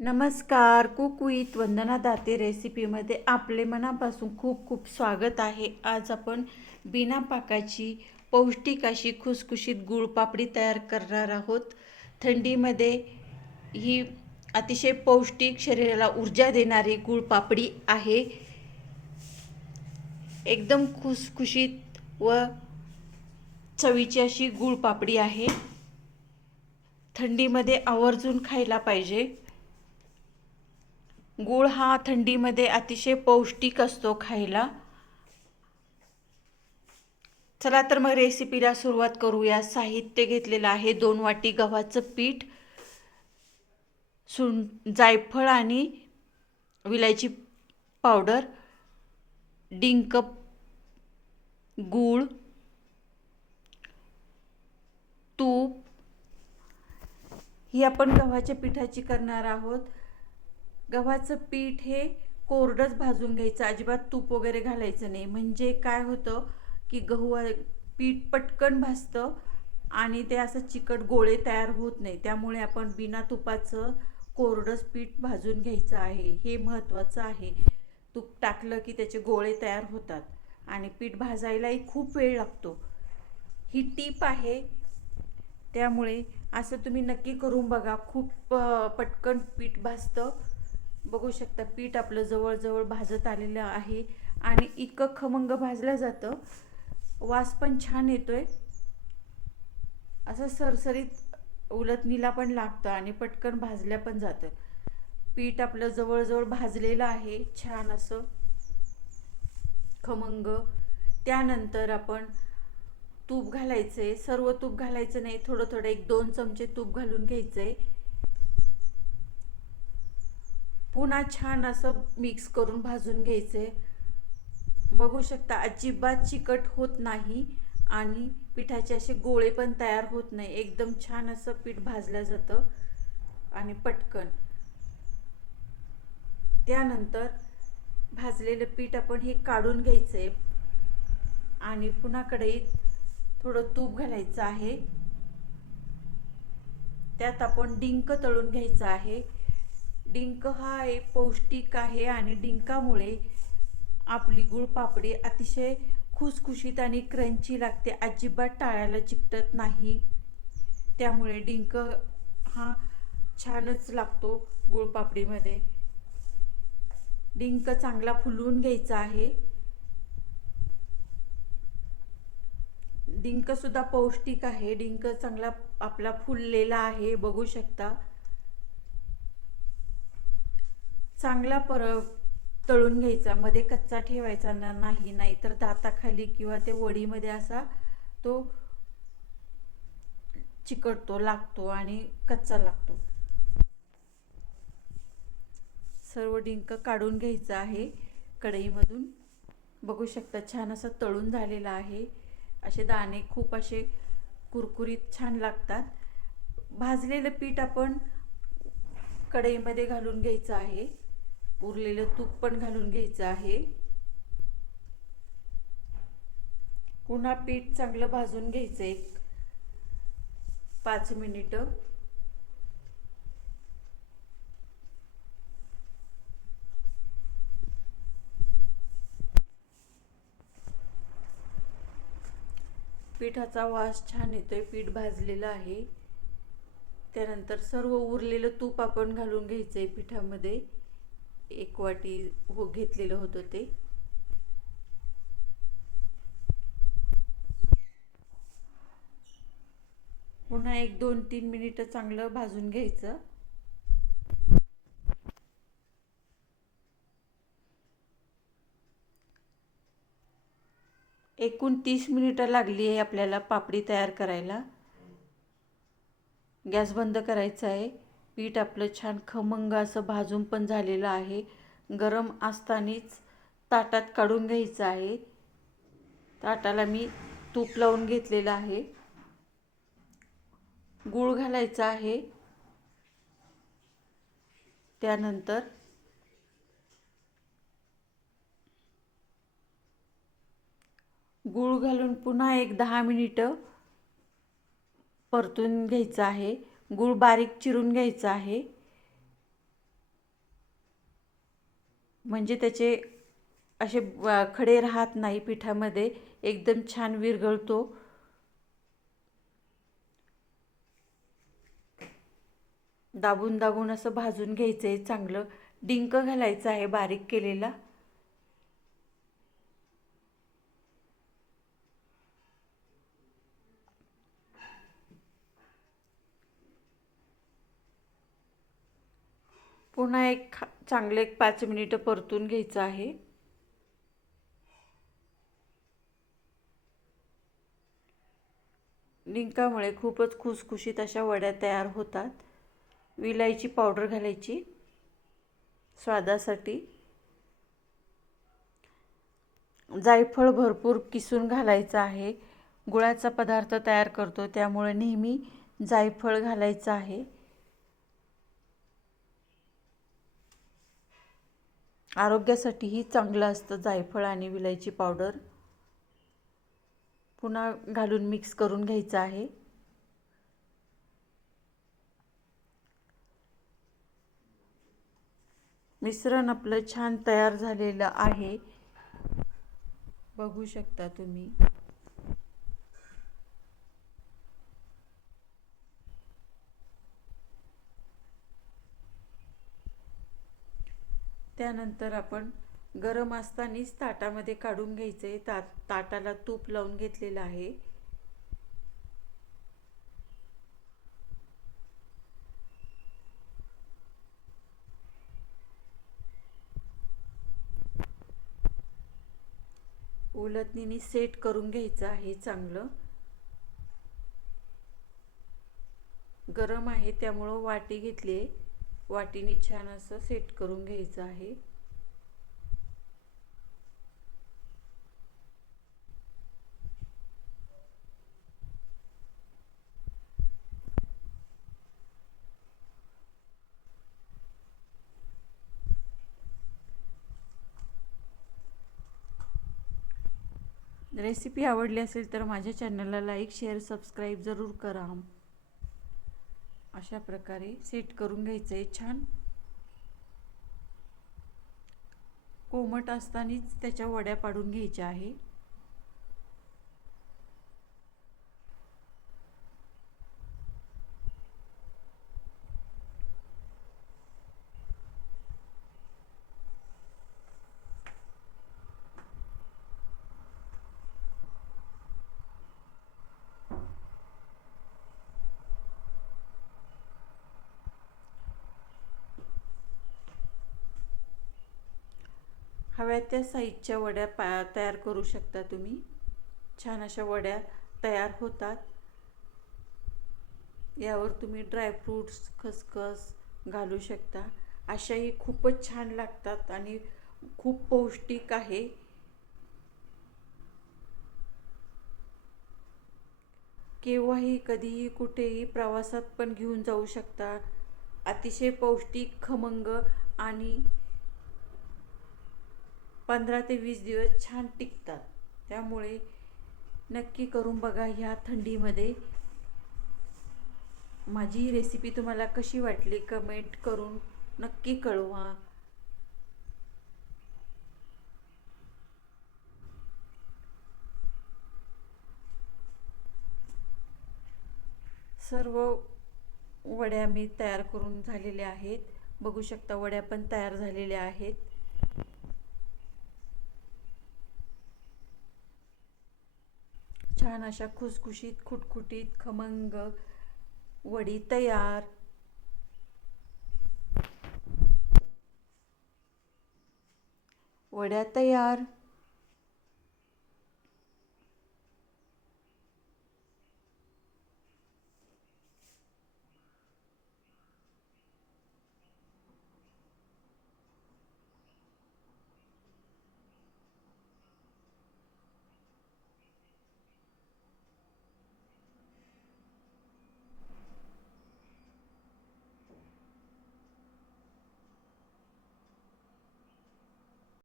नमस्कार cook with Vandana Date रेसिपीमध्ये आपले मनापासून खूप खूप स्वागत आहे. आज आपण बिना पाकाची पौष्टिक अशी खुसखुशीत गुळपापडी तयार करणार आहोत. थंडीमध्ये ही अतिशय पौष्टिक शरीराला ऊर्जा देणारी गुळपापडी आहे. एकदम खुसखुशीत व चवीची अशी गुळपापडी आहे. थंडीमध्ये आवर्जून खायला पाहिजे. गूळ हा थंडीमध्ये अतिशय पौष्टिक असतो खायला. चला तर मग रेसिपीला सुरुवात करूया. साहित्य घेतलेलं आहे. दोन वाटी गव्हाचं पीठ सुं जायफळ आणि विलायची पावडर डिंक गूळ तूप. ही आपण गव्हाच्या पिठाची करणार आहोत. गव्हाचं पीठ हे कोरडंच भाजून घ्यायचं अजिबात तूप वगैरे घालायचं नाही. म्हणजे काय होतं की गहू पीठ पटकन भाजतं आणि ते असं चिकट गोळे तयार होत नाही. त्यामुळे आपण बिना तुपाचं कोरडंच पीठ भाजून घ्यायचं आहे. हे महत्त्वाचं आहे. तूप टाकलं की त्याचे गोळे तयार होतात आणि पीठ भाजायलाही खूप वेळ लागतो. ही टीप आहे. त्यामुळे असं तुम्ही नक्की करून बघा. खूप पटकन पीठ भाजतं. बघू शकता पीठ आपलं जवळजवळ भाजत आलेलं आहे आणि इतकं खमंग भाजलं जातं. वास पण छान येतोय. असं सरसरीत उलटणीला पण लागतं आणि पटकन भाजल्या पण जातं. पीठ आपलं जवळजवळ भाजलेलं आहे छान असं खमंग. त्यानंतर आपण तूप घालायचं आहे सर्व तूप घालायचं नाही थोडं थोडं एक दोन चमचे तूप घालून घ्यायचं आहे पुन्हा छान असं मिक्स करून भाजून घ्यायचे. बघू शकता अजिबात चिकट होत नाही आणि पिठाचे असे गोळे पण तयार होत नाही. एकदम छान असं पीठ भाजलं जातं आणि पटकन. त्यानंतर भाजलेलं पीठ आपण हे काढून घ्यायचंय आणि पुन्हा कढईत थोडं तूप घालायचं आहे. त्यात आपण डिंक तळून घ्यायचं आहे. डिंक हा एक पौष्टिक आहे आणि डिंकामुळे आपली गुळपापडी अतिशय खुसखुशीत आणि क्रंची लागते. अजिबात टाळ्याला चिकटत नाही. त्यामुळे डिंक हा छानच लागतो गुळपापडीमध्ये डिंक चांगला फुलवून घ्यायचा आहे. डिंकसुद्धा पौष्टिक आहे. डिंक चांगला आपला फुललेला आहे बघू शकता. चांगला पर तळून घ्यायचा मध्ये कच्चा ठेवायचा ना नाही नाही तर दाताखाली किंवा ते वडीमध्ये असा तो चिकटतो लागतो आणि कच्चा लागतो. सर्व डिंक काढून घ्यायचं आहे. कढईमधून बघू शकता छान असं तळून झालेलं आहे. असे दाणे खूप असे कुरकुरीत छान लागतात. भाजलेलं पीठ आपण कढईमध्ये घालून घ्यायचं आहे. उरलेलं तूप पण घालून घ्यायचं आहे. पुन्हा पीठ चांगलं भाजून घ्यायचं एक पाच मिनिट. पिठाचा वास छान येतोय पीठ भाजलेलं आहे. त्यानंतर सर्व उरलेलं तूप आपण घालून घ्यायचं आहे पिठामध्ये. एक वाटी हो घेतलेलं होतं ते. पुन्हा एक दोन तीन मिनिटं चांगलं भाजून घ्यायचं. एकूण तीस मिनिटं लागली आहे आपल्याला पापडी तयार करायला. गॅस बंद करायचा आहे. पीठ आपलं छान खमंग असं भाजून पण झालेलं आहे. गरम असतानाच ताटात काढून घ्यायचं आहे. ताटाला मी तूप लावून घेतलेलं आहे. गूळ घालायचा आहे. त्यानंतर गूळ घालून पुन्हा एक दहा मिनिटं परतून घ्यायचं आहे. गूळ बारीक चिरून घ्यायचं आहे. म्हणजे त्याचे असे खडे राहत नाही पिठामध्ये. एकदम छान विरघळतो. दाबून दाबून असं भाजून घ्यायचं आहे चांगलं. डिंक घालायचं आहे बारीक केलेला. पुन्हा एक खा- चांगले एक पाच मिनिटं परतून घ्यायचं आहे. डिंकामुळे खूपच खुसखुशीत अशा वड्या तयार होतात. विलायची पावडर घालायची. स्वादासाठी. जायफळ भरपूर किसून घालायचं आहे. गुळाचा पदार्थ तयार करतो त्यामुळे नेहमी जायफळ घालायचं आहे. आरोग्यासाठीही चांगलं असतं जायफळ आणि विलायची पावडर. पुन्हा घालून मिक्स करून घ्यायचं आहे. मिश्रण आपलं छान तयार झालेलं आहे. बघू शकता तुम्ही. त्यानंतर आपण गरम असतानाच ताटामध्ये काढून घ्यायचं. आहे ता ताटाला तूप लावून घेतलेलं आहे. उलटणीने सेट करून घ्यायचं आहे चांगलं. गरम आहे त्यामुळं वाटी घेतली आहे वाटीने छान असं सेट करून घ्यायचं आहे. रेसिपी आवडली असेल तर माझ्या चॅनलला लाईक शेअर सबस्क्राईब जरूर करा. अशा प्रकारे सेट करून घ्यायचं आहे छान. कोमट असतानाच त्याच्या वड्या पाडून घ्यायच्या आहे. हव्या त्या साईजच्या वड्या पा तयार करू शकता तुम्ही. छान अशा वड्या तयार होतात. यावर तुम्ही ड्रायफ्रूट्स खसखस घालू शकता. अशाही खूपच छान लागतात आणि खूप पौष्टिक आहे. केव्हाही कधीही कुठेही प्रवासात पण घेऊन जाऊ शकता. अतिशय पौष्टिक खमंग आणि पंधरा ते वीस दिवस छान टिकतात. त्यामुळे नक्की करून बघा ह्या थंडीमध्ये. माझी ही रेसिपी तुम्हाला कशी वाटली कमेंट करून नक्की कळवा. सर्व वड्या मी तयार करून झालेल्या आहेत. बघू शकता वड्या पण तयार झालेल्या आहेत. छान अशा खुसखुशीत खुटखुटीत खमंग वडी तयार. वड्या तयार.